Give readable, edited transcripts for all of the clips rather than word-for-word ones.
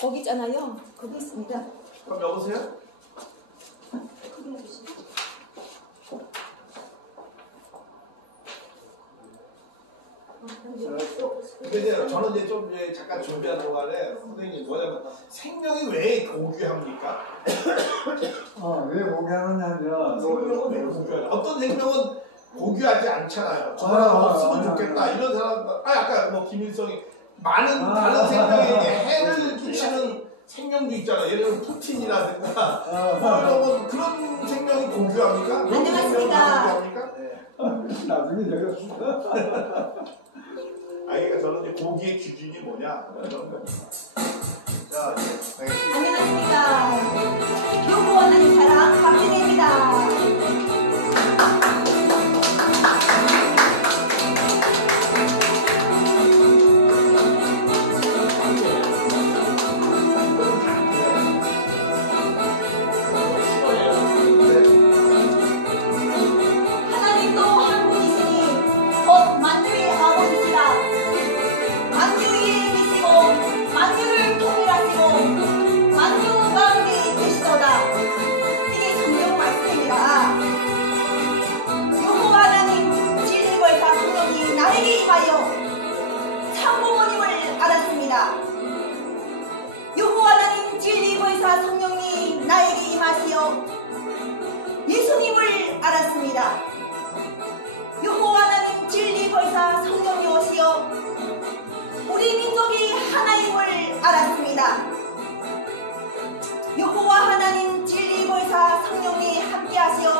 거기 있잖아요. 거기 있습니다. 그럼 여보세요? 크게 해주시고. 근데 이제 저는 이제 좀 잠깐 준비하는 동안에 선생님 뭐냐면 생명이 왜 고귀합니까? 왜 고귀하느냐면 생명은 왜 고귀하냐? 어떤 생명은 고귀하지 않잖아요. 저는 없으면 좋겠다 이런 사람. 아까 뭐 김일성이 많은 다른 생명에게 해를 끼치는 생명도 있잖아요. 예를 들면 푸틴이라든가 뭐 그런 생명이 고귀합니까? 안녕하십니까? 나중에 내가 그러니까 저는 이제 고기의 기준이 뭐냐 이런 거. 자, 이제 안녕하십니까? 교구원하는 사랑 박진혜입니다. 하나님도 한 분이시니 곧 만주의 아버지시라. 만주 위에 계시고 만주를 통일하시고 만주 가운데 계시도다. 이게 성경 말씀입니다. 여호와 하나님 진리벌사 성령이 나에게 임하여 참부모님을 알았습니다. 여호와 하나님 진리벌사 성령이 나에게 임하시어 예수님을 알았습니다. 여호와 하나님 진리벌사 성령이 오시어 우리 민족이 하나임을 알았습니다. 여호와 하나님 진리벌사 성령이 함께하시어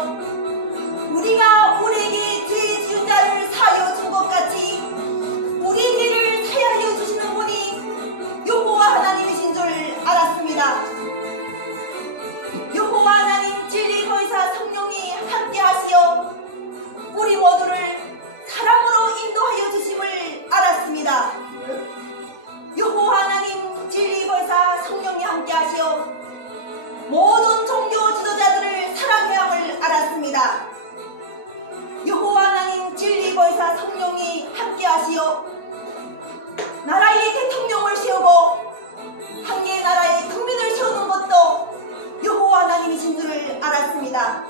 우리가 우리에게 죄 지은 자를 사하여 준 것 같이 우리 죄를 사하여 주시는 분이 여호와 하나님이신 줄 알았습니다. 여호와 하나님 진리벌사 성령이 함께하시어 우리 모두를 사랑으로 인도하여 주심을 알았습니다. 여호와 하나님 진리벌사 성령이 함께하시어 모든 종교 지도자들을 사랑해야 함을 알았습니다. 여호와 하나님 진리벌사 성령이 함께하시어 나라의 대통령을 세우고 한 개의 나라의 국민을 세우는 것도 여호와 하나님이신 줄 알았습니다.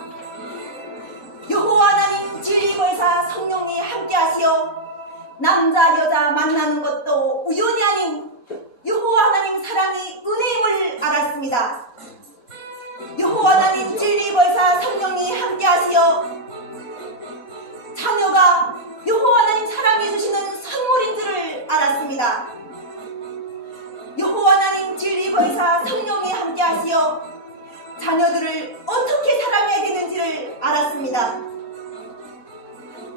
여호와 하나님 진리벌사 성령이 함께하시어 남자 여자 만나는 것도 우연이 아닌 여호와 하나님 사랑이 은혜임을 알았습니다. 여호와 하나님 진리벌사 성령이 함께하시어 자녀가 여호와 하나님 사랑해 주시는 선물인 줄을 알았습니다. 여호와 하나님 진리벌사 성령이 함께하시어 자녀들을 어떻게 사랑해야 되는지를 알았습니다.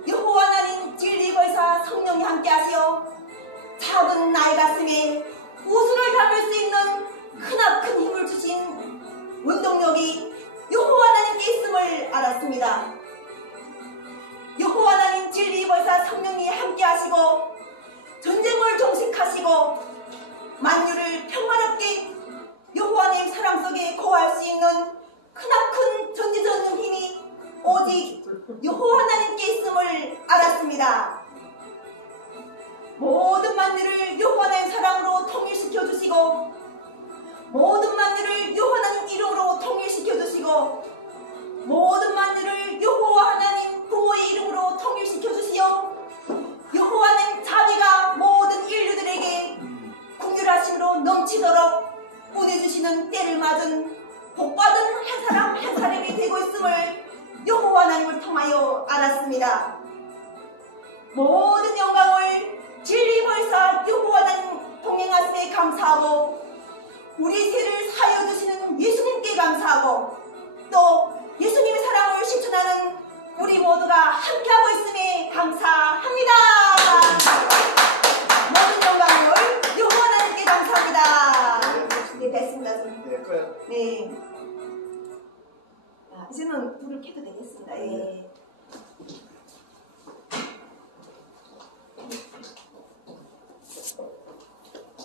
여호와 하나님 진리벌사 성령이 함께하시어 작은 나의 가슴에 우수를 담을 수 있는 크나큰 힘을 주신 운동력이 여호와 하나님께 있음을 알았습니다. 여호와 하나님 진리벌사 성령이 함께하시고 전쟁을 종식하시고 만유를 평화롭게 여호와 하나님 사랑 속에 거할 수 있는 크나큰 전지전능 힘이 오직 여호와 하나님께 있음을 알았습니다. 모든 만유를 여호와 하나님 사랑으로 통일시켜 주시고 모든 만유를 여호와 하나님 이름으로 통일시켜 주시고 모든 만유를 여호와 하나님 부모의 이름으로 통일시켜 주시어 여호와 하나님 자비가 모든 인류들에게 긍휼하심으로 넘치도록 보내주시는 때를 맞은 복받은 한 사람 한 사람이 되고 있음을 여호와 하나님을 통하여 알았습니다. 모든 영광을 진리벌사 여호와 하나님 동행하심에 감사하고 우리 죄를 사하여 주시는 예수님께 감사하고 또 예수님의 사랑을 실천하는 우리 모두가 함께하고 있음에 감사합니다. 모든 영광을 여호와 하나님께 감사합니다. 네, 됐습니다. 네, 그래요. 네. 이제는 불을 켜도 되겠습니다. 예.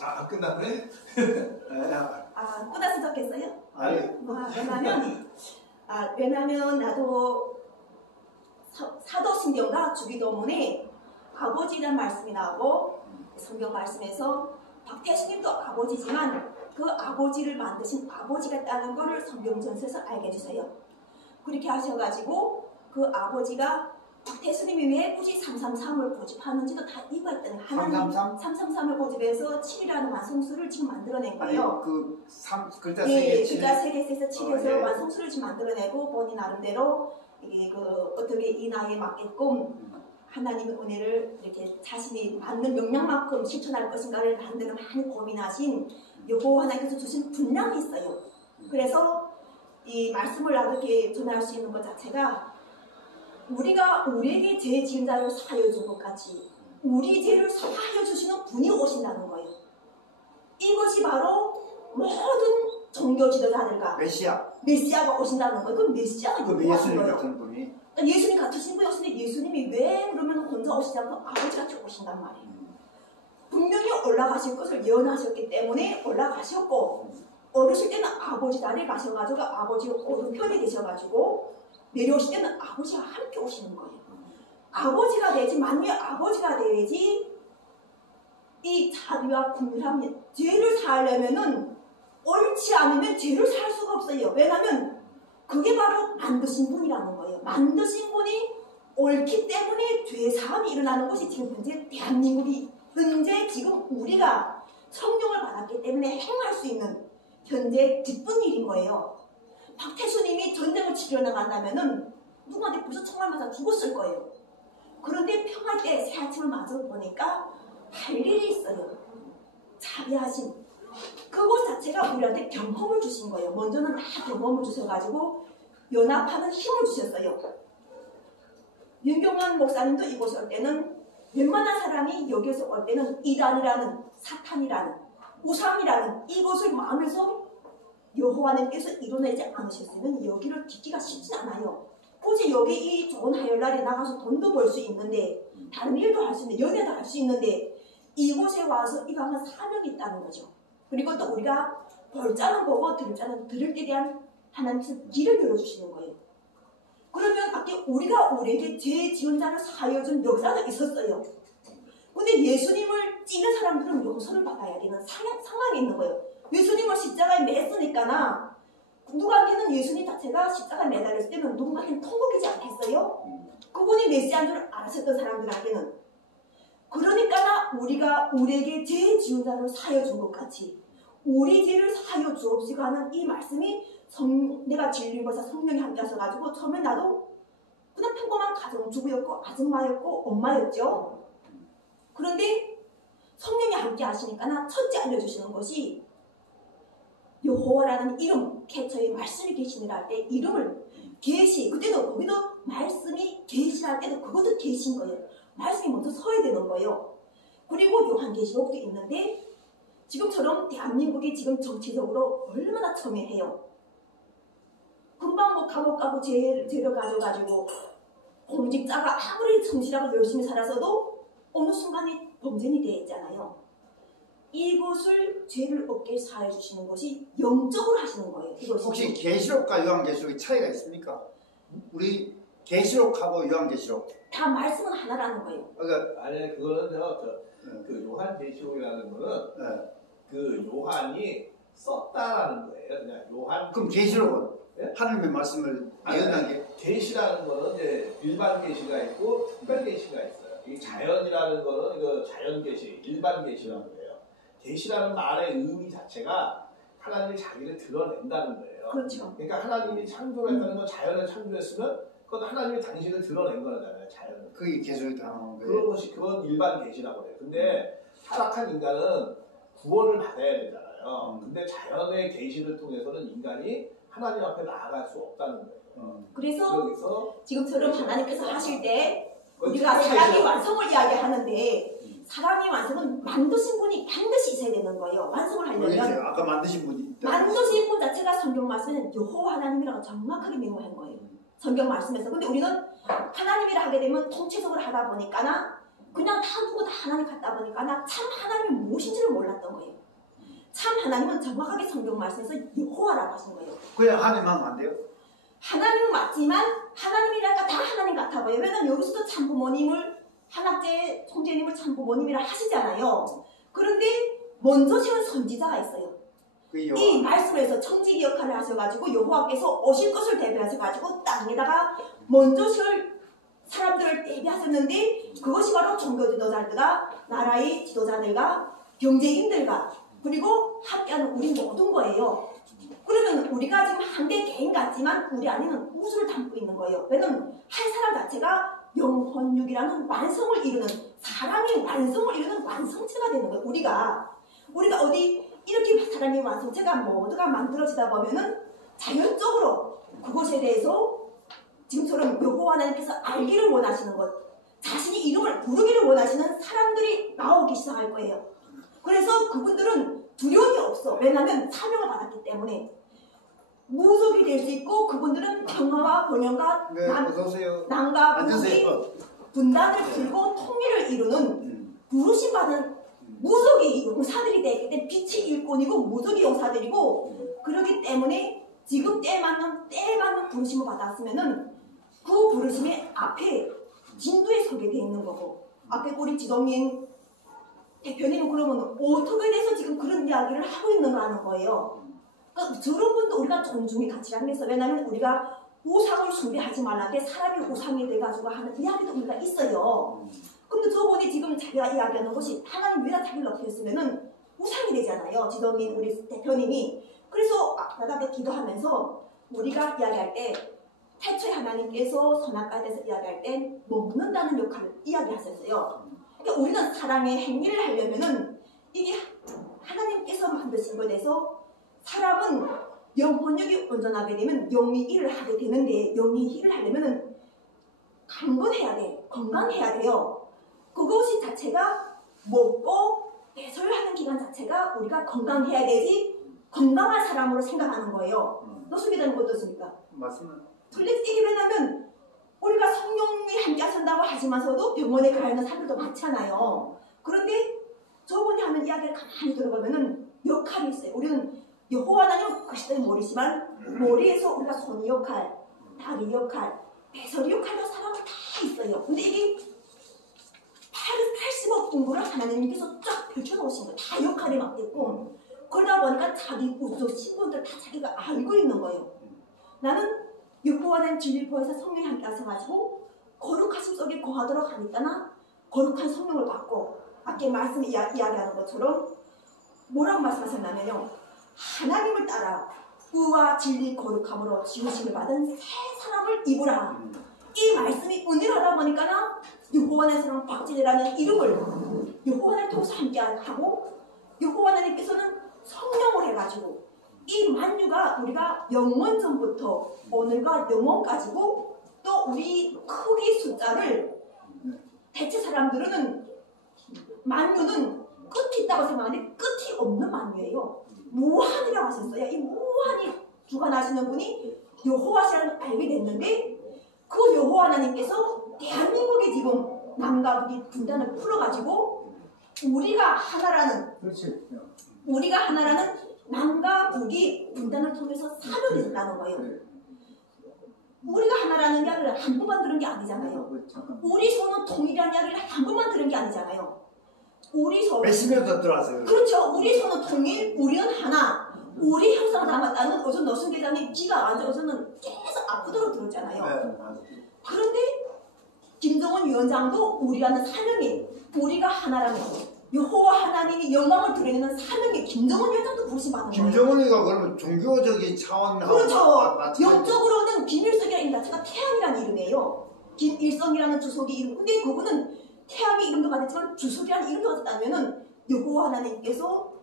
안 끝났네? 끝났으면 좋겠어요? 아니. 왜냐면 나도 사도신경과 주기도문에 아버지라는 말씀이 나오고 성경 말씀에서 박태수님도 아버지지만 그 아버지를 만드신 아버지가 있다는 것을 성경전서에서 알게 해주세요. 그렇게 하셔가지고 그 아버지가 박태수님이 왜 굳이 333을 고집하는지도 다 이유가 있다는 거예요. 하나님 333을 고집해서 7이라는 완성수를 지금 만들어낸 거예요. 아니 그 글자 예, 3개 글자 3개에서 7에서 예. 완성수를 지금 만들어내고 본인 나름대로 이게 어떻게 이 나이에 맞게끔 하나님의 은혜를 이렇게 자신이 맞는 명령만큼 실천할 것인가를 만드는 많이 고민하신 여호와 하나님께서 주신 분량이 있어요. 그래서 이 말씀을 이렇게 전할 수 있는 것 자체가 우리가 우리에게 죄 지은 자를 사하여 준 것 같이 우리 죄를 사하여 주시는 분이 오신다는 거예요. 이것이 바로 모든 종교 지도자들과 메시아가 오신다는 거예요. 그럼 메시아가 그 누구 예수님 거예요? 같은 분이 예수님 같으신 분이 오시는데 예수님이 왜 그러면 혼자 오시지 않고 아버지같이 오신단 말이에요. 분명히 올라가실 것을 예언하셨기 때문에 올라가셨고 오르실 때는 아버지 자리에 가셔가지고 아버지 오른편에 계셔가지고 내려오실 때는 아버지와 함께 오시는 거예요. 아버지가 되지 만유의 아버지가 되야지 이 자비와 긍휼함이 죄를 사하려면은 옳지 않으면 죄를 살 수가 없어요. 왜냐하면 그게 바로 만드신 분이라는 거예요. 만드신 분이 옳기 때문에 죄 사함이 일어나는 것이 지금 현재 대한민국이 현재 지금 우리가 성령을 받았기 때문에 행할 수 있는 현재 기쁜 일인 거예요. 박태수님이 전쟁을 치러 나간다면은 누구한테 벌써 총알 맞아 죽었을 거예요. 그런데 평화 때 새 아침을 맞아 보니까 할 일이 있어요. 자비하심. 그것 자체가 우리한테 경험을 주신 거예요. 먼저는 경험을 주셔가지고 연합하는 힘을 주셨어요. 윤경만 목사님도 이곳에 올 때는 웬만한 사람이 여기에서 올 때는 이단이라는 사탄이라는 우상이라는 이것을 마음에서 여호와님께서 이뤄내지 않으셨으면 여기를 딛기가 쉽지 않아요. 굳이 여기 이 좋은 화요일날에 나가서 돈도 벌 수 있는데 다른 일도 할 수 있는데 연애도 할 수 있는데 이곳에 와서 이거 하는 사명이 있다는 거죠. 그리고 또 우리가 벌 자는 거고 들을 자는 들을 때 대한 하나님께서 길을 열어주시는 거예요. 그러면 아까 우리가 우리에게 죄 지은 자를 사하여 준 역사가 있었어요. 근데 예수님을 찌는 사람들은 용서를 받아야 되는 상황이 있는 거예요. 예수님을 십자가에 맸으니까나 누구한테는 예수님 자체가 십자가에 매달렸을 때는 누군가한테는 통곡이지 않겠어요? 그분이 메시아인 줄 알았었던 사람들한테는. 그러니까 우리가 우리에게 죄 지은 자를 사하여 준 것 같이 우리 죄를 사하여 주옵시고 하는 이 말씀이 내가 진리보사 성령이 함께 하셔가지고 처음에 나도 그냥 평범한 가정주부였고 아줌마였고 엄마였죠. 그런데 성령이 함께 하시니까 첫째 알려주시는 것이 여호와라는 이름, 캐처에 말씀이 계시니라 할 때 이름을 계시, 그때도 거기도 말씀이 계시할 때도 그것도 계신 거예요. 말씀이 먼저 서야 되는 거예요. 그리고 요한계시록도 있는데 지금처럼 대한민국이 지금 정치적으로 얼마나 첨예해요. 금방 뭐 감옥 가고 죄를 가져가지고 공직자가 아무리 성실하고 열심히 살아서도 어느 순간에 범죄인이 되어 있잖아요. 이것을 죄를 없게 사해 주시는 것이 영적으로 하시는 거예요. 이것이. 혹시 계시록과 요한계시록의 차이가 있습니까? 우리 계시록하고 요한계시록 다 말씀은 하나라는 거예요. 그러니까 아니 그거는 그 요한계시록이라는 거는 그 요한이 썼다라는 거예요. 그냥 요한. 그럼 계시록은 네? 하나님의 말씀을 예언한 게 계시라는 거는 이제 일반 계시가 있고 특별 계시가 있어요. 이 자연이라는 거는 이거 자연 계시, 일반 계시라는 거예요. 계시라는 말의 의미 자체가 하나님이 자기를 드러낸다는 거예요. 그렇죠. 그러니까 하나님이 창조를 했다는 건 자연을 창조했으면 그건 하나님이 당신을 드러낸 거잖아요. 자연은. 그게 계시록에 나오는 거예요. 그런 것이 그건 일반 계시라고 해요. 근데 타락한 인간은 구원을 받아야 되잖아요. 근데 자연의 계시를 통해서는 인간이 하나님 앞에 나아갈 수 없다는 거예요. 그래서 지금처럼 하나님께서 하실 때 우리가 특별 사람이 계시라고. 완성을 이야기하는데 사람이 완성은 만드신 분이 반드시 있어야 되는 거예요. 완성을 모르겠어요. 하려면 아까 만드신 분이 있다. 만드신 분 자체가 성경 말씀은 여호와 하나님이라고 정확하게 명호한 거예요. 성경 말씀에서. 근데 우리는 하나님이라 하게 되면 통체적으로 하다 보니까 그냥 다 누구 다 하나님 같다 보니까 참 하나님이 무엇인지를 몰랐던 거예요. 참 하나님은 정확하게 성경 말씀에서 여호와라고 하신 거예요. 그냥 하나님만 하면 안 돼요? 하나님은 맞지만 하나님이랄까 다 하나님 같아 보여요. 왜냐면 여기서도 참부모님을 한학제 총재님을 참부모님이라 하시잖아요. 그런데 먼저 세운 선지자가 있어요. 그 이 말씀에서 청지기 역할을 하셔가지고 여호와께서 오실 것을 대비하셔가지고 땅에다가 먼저 세울 사람들을 대비하셨는데 그것이 바로 종교 지도자들과 나라의 지도자들과 경제인들과 그리고 함께하는 우리 모든 거예요. 그러면 우리가 지금 한개 개인 같지만 우리 안에는 우주를 담고 있는 거예요. 왜냐면 한 사람 자체가 영혼육이라는 완성을 이루는 사람이 완성을 이루는 완성체가 되는 거예요. 우리가 어디 이렇게 사람이 완성체가 모두가 만들어지다 보면은 자연적으로 그것에 대해서 지금처럼 여호와 하나님께서 알기를 원하시는 것, 자신이 이름을 부르기를 원하시는 사람들이 나오기 시작할 거예요. 그래서 그분들은 두려움이 없어. 왜냐하면 사명을 받았기 때문에 무속이 될 수 있고 그분들은 평화와 번영과 남과 북의 분단을 풀고 통일을 이루는 부르심 받은 무속이 용사들이 되기 때문에 빛의 일꾼이고 무속이 용사들이고 그렇기 때문에 지금 때에 맞는 부르심을 받았으면은 그 부르심의 앞에 진도에 서게 돼 있는 거고 앞에 우리 지동인 대표님은 그러면 어떻게 돼서 지금 그런 이야기를 하고 있는가 하는 거예요. 그러니까 저런 분도 우리가 존중의 가치라는 게 있어요. 왜냐하면 우리가 우상을 숭배하지 말라게 사람이 우상이 돼가지고 하는 이야기도 우리가 있어요. 근데 저분이 지금 자기가 이야기하는 것이 하나님 위에다 자기를 넣게 했으면은 우상이 되잖아요. 지도민 우리 대표님이. 그래서 나답게 기도하면서 우리가 이야기할 때 태초에 하나님께서 선악과에 대해서 이야기할 때 먹는다는 역할을 이야기하셨어요. 그러니까 우리는 사람의 행위를 하려면은 이게 하나님께서 만드신 것에 대해서 사람은 영혼력이 온전하게 되면 영이 일을 하게 되는데 영이 일을 하려면은 강건해야 돼. 건강해야 돼요. 그것이 자체가 먹고 배설하는 기간 자체가 우리가 건강해야 되지 건강한 사람으로 생각하는 거예요. 노숙이라는 것도 어떻습니까? 맞습니다. 틀리게 왜냐면 우리가 성령이 함께 하신다고 하지만서도 병원에 가야 하는 사람들도 많잖아요. 그런데 저분이 하는 이야기를 가만히 들어보면은 역할이 있어요. 우리는 여호와 하나님은 그 시대는 모르지만 머리에서 우리가 손 역할, 다리 역할, 배설이 역할도 사람은 다 있어요. 근데 이게 80억 공부를 하나님께서 쫙 펼쳐놓으신 거예요. 다 역할이 맞겠고 그러다 보니까 자기 우주 신분들 다 자기가 알고 있는 거예요. 나는 여호와 하나님 진리포에서 성령이 함께 하셔가지고 거룩하심 속에 거하도록 하니까나 거룩한 성령을 받고 아까 말씀이 이야기하는 것처럼 뭐라고 말씀하셨냐면요. 하나님을 따라 의와 진리 거룩함으로 지으심을 받은 새 사람을 입으라. 이 말씀이 은혜로 하다 보니까 여호와 하나님은 박진이라는 이름을 여호와 하나님 통해서 함께하고 여호와 하나님께서는 성령을 해가지고 이 만유가 우리가 영원전부터 오늘과 영원까지고 또 우리 크기 숫자를 대체 사람들은 만유는 끝이 있다고 생각하는데 끝이 없는 만유예요. 무한이라고 하셨어요. 이 무한히 주관하시는 분이 여호와시라는 걸 알게 됐는데 그 여호와 하나님께서 대한민국이 지금 남과 북이 분단을 풀어가지고 우리가 하나라는 남과 북이 분단을 통해서 사명이 됐다는 거예요. 우리가 하나라는 이야기를 한 번만 들은 게 아니잖아요. 우리 손은 통일이라는 이야기를 한 번만 들은 게 아니잖아요. 우리 손은 몇십 년 들어왔어요. 그렇죠. 우리 손은 통일, 우리는 하나. 우리 형상을 담았다는 어제 노승 대장님 귀가 아주 어제는 계속 아프도록 들었잖아요. 그런데 김정은 위원장도 우리라는 사명이 우리가 하나라는 여호와 하나님이 영광을 드리는 사명이 김정은 위원장도 부르심 받는 거예요. 김정은이가 그러면 종교적인 차원하고 그렇죠. 영적으로는 김일성이라는 이름 자체가 태양이라는 이름이에요. 김일성이라는 주석이 이름. 근데 그분은 태양의 이름도 받았지만 주석이라는 이름도 받았다면은 여호와 하나님께서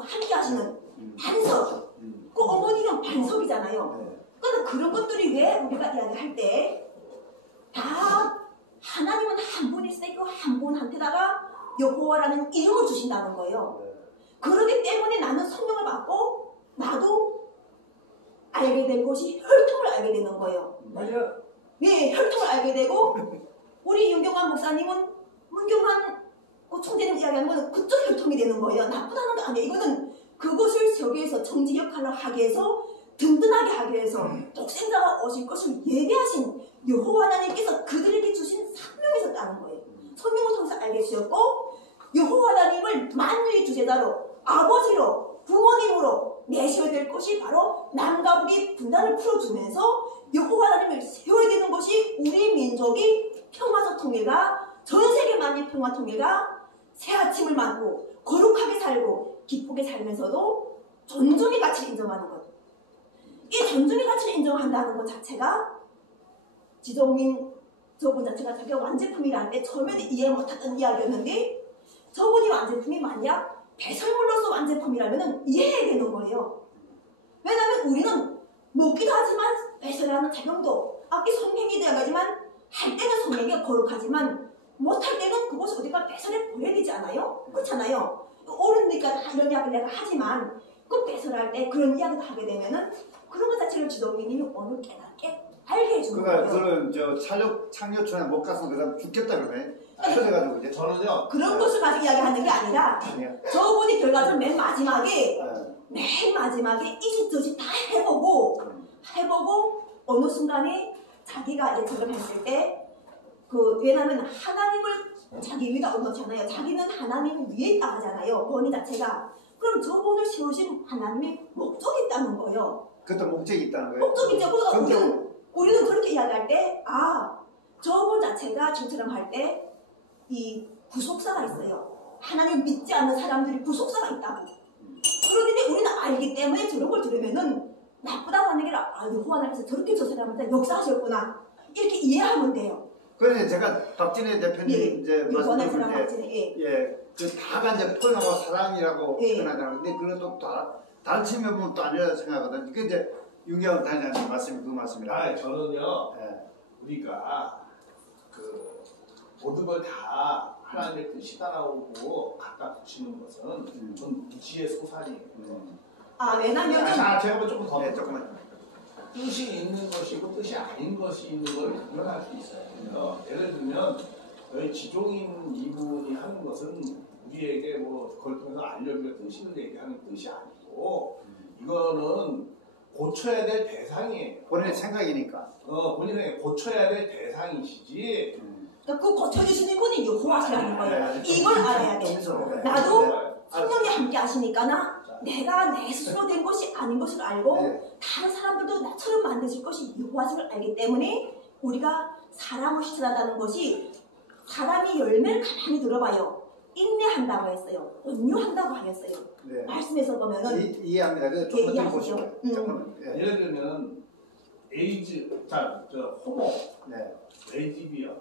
함께 하시는 반석. 그 어머니는 반석이잖아요. 그러니까 그런 것들이 왜 우리가 이야기할 때 다 하나님은 한 분일 때 그 한 분한테다가 여호와라는 이름을 주신다는 거예요. 그러기 때문에 나는 성령을 받고 나도 알게 된 것이 혈통을 알게 되는 거예요. 맞아. 네, 혈통을 알게 되고 우리 윤경환 목사님은 문경환 그 총재님 이야기하는 거는 그쪽 혈통이 되는 거예요. 나쁘다는 거 아니에요. 이거는 그것을 저기에서 정지 역할을 하기 위해서 든든하게 하기 위해서 독생자가 오실 것을 예비하신 여호와 하나님께서 그들에게 주신 사명이 있었다는 거예요. 성령을 통해서 알게 주셨고 여호와 하나님을 만유의 주제자로 아버지로 부모님으로 내셔야 될 것이 바로 남과 북의 분단을 풀어주면서 여호와 하나님을 세워야 되는 것이 우리 민족이 평화적 통일과 전 세계만의 평화 통일과 새 아침을 맞고 거룩하게 살고 기쁘게 살면서도 존중의 가치를 인정하는 것. 이 존중의 가치를 인정한다는 것 자체가 지정민 저분 자체가 자기가 완제품이라는 데 처음에는 이해 못했던 이야기였는데 저분이 완제품이 만약 배설물로서 완제품이라면 이해해야 되는 거예요. 왜냐하면 우리는 먹기도 하지만 배설하는 작용도 아까 성행이 되어가지만 할 때는 성행이 거룩하지만 못할 때는 그것을 어디가 배설해 버려야 되지 않아요? 그렇잖아요. 옳으니까 다 이런 이야기를 내가 하지만 그 배설할 때 그런 이야기를 하게 되면은 그런 것 자체를 지도민님이 오늘 깨닫게 알게 해주는 거예요. 그거는 저 창조촌에 못 가서 그 사람 죽겠다 그러네. 터져가지고 이제. 저는요. 그런 것을 가지고 이야기하는 게 아니라 저분이 결과적으로 맨 마지막에 이집저집 다 해보고 어느 순간에 자기가 이제 저걸 했을 때 왜냐하면 하나님을 자기 위에다 얹었잖아요. 자기는 하나님 위에 있다 하잖아요. 본인 자체가. 그럼 저분을 세우신 하나님의 목적이 있다는 거예요. 그것도 목적이 있다는 거예요. 목적이 있죠. 그러니까 우리는 그렇게 이야기할 때 저분 자체가 지금처럼 할 때 이 구속사가 있어요. 하나님 믿지 않는 사람들이 구속사가 있다고. 그러는데 우리는 알기 때문에 저런 걸 들으면은 나쁘다고 하는 게 아니라 여호와 하나님께서 저렇게 저 사람한테 역사하셨구나 이렇게 이해하면 돼요. 그런데 제가 박진애 대표님 이제 말씀드릴 때 그 다가 이제 포용하고 사랑이라고 표현하잖아요. 근데 그것도 다른 측면 보면 또 아니라 생각하거든요. 그 이제 윤경 단장님 말씀이 그 말씀이라. 저는요. 우리가 모든 걸 다 하나님의 뜻이다라고 갖다 붙이는 것은 전 무지의 소산이에요. 왜냐면은 제가 조금 더 조금만. 뜻이 있는 것이고 뜻이 아닌 것이 있는 걸 구별할 수 있어요. 예를 들면 저희 지종인 이분이 하는 것은 우리에게 그걸 통해서 알려주려 뜻을 얘기하는 뜻이 아니고 이거는 고쳐야 될 대상이에요. 본인의 생각이니까. 본인의 고쳐야 될 대상이시지. 그 고쳐주시는 분이 여호와시라는 거예요. 이걸 알아야 돼. 나도 성령이 함께 하시니까 내가 내 스스로 된 것이 아닌 것을 알고 다른 사람들도 나처럼 만드실 것이 여호와심을 알기 때문에 우리가 사람을 실천한다는 것이 사람이 열매를 가만히 들어봐요. 인내한다고 했어요. 온유한다고 하였어요. 말씀에서 보면은 이해합니다. 조금 더 보시고. 예를 들면 에이즈, 호모, 레즈비언,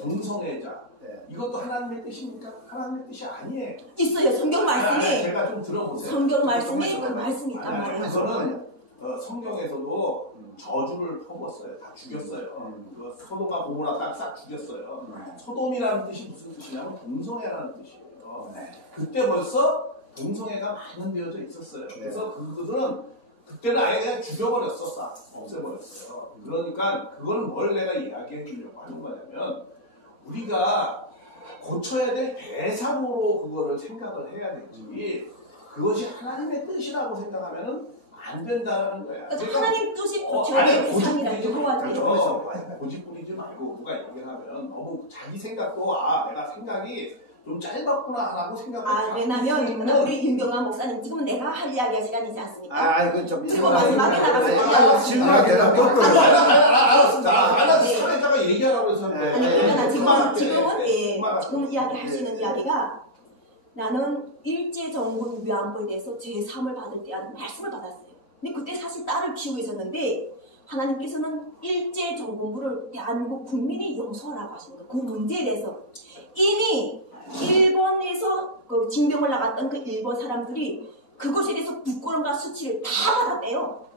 동성애자 이것도 하나님의 뜻입니까? 하나님의 뜻이 아니에요. 있어요. 성경 말씀이 제가 좀 들어보세요. 성경 말씀이 그 말씀이 있단 말이에요. 저는 성경에서도 저주를 퍼붓었어요. 다 죽였어요. 소돔과 고모라 싹 죽였어요. 소돔이라는 뜻이 무슨 뜻이냐면 동성애라는 뜻이에요. 그때 벌써 동성애가 만연되어져 있었어요. 그래서 그들은 그때는 아예 그냥 죽여버렸어. 없애버렸어요. 그러니까 그걸 뭘 내가 이야기해 주려고 하는 거냐면 우리가 고쳐야 될 대상으로 그거를 생각을 해야 되지 그것이 하나님의 뜻이라고 생각하면은 안 된다는 거야. 그러니까 하나님 뜻이 고쳐야 될 대상이라 여호와한테. 고집 부리지 말고 누가 얘기하면 너무 자기 생각도 내가 생각이 좀 짧았구나라고 생각을 왜냐면 우리 윤경아 목사님 지금 내가 할 이야기할 시간이지 않습니까? 이건 좀 지금 마지막에 나가서 알았어. 사회자가 얘기하라고 해서 지금 이야기할 수 있는 이야기가 나는 일제정군 위안부에 대해서 제3을 받을 때 하는 말씀을 받았어요. 근데 그때 사실 딸을 키우고 있었는데 하나님께서는 일제정군부를 대한민국 국민이 용서하라고 하신 거예요. 그 문제에 대해서 이미 일본에서 징병을 나갔던 그 일본 사람들이 그것에 대해서 부끄러움과 수치를 다 받았대요.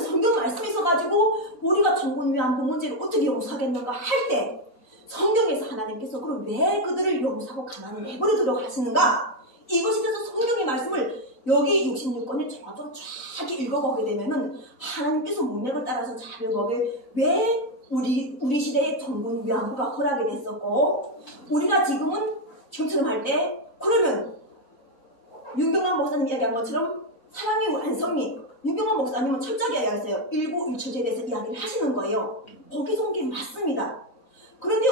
성경 말씀에 있어가지고 우리가 정군 위안부 문제를 어떻게 용서하겠는가 할 때 성경에서 하나님께서 그럼 왜 그들을 용서하고 가만히 내버려두려고 하시는가? 이것에 대해서 성경의 말씀을 여기 66권을 쫙 읽어보게 되면은 하나님께서 문맥을 따라서 잘 읽어보게 왜 우리 시대에 정군 위안부가 허락이 됐었고 우리가 지금처럼 할 때 그러면 윤경환 목사님 이야기한 것처럼 사랑의 완성이 윤경환 목사님은 철저하게 이야기했어요. 일부일처제에 대해서 이야기를 하시는 거예요. 거기서 온 게 맞습니다. 그런데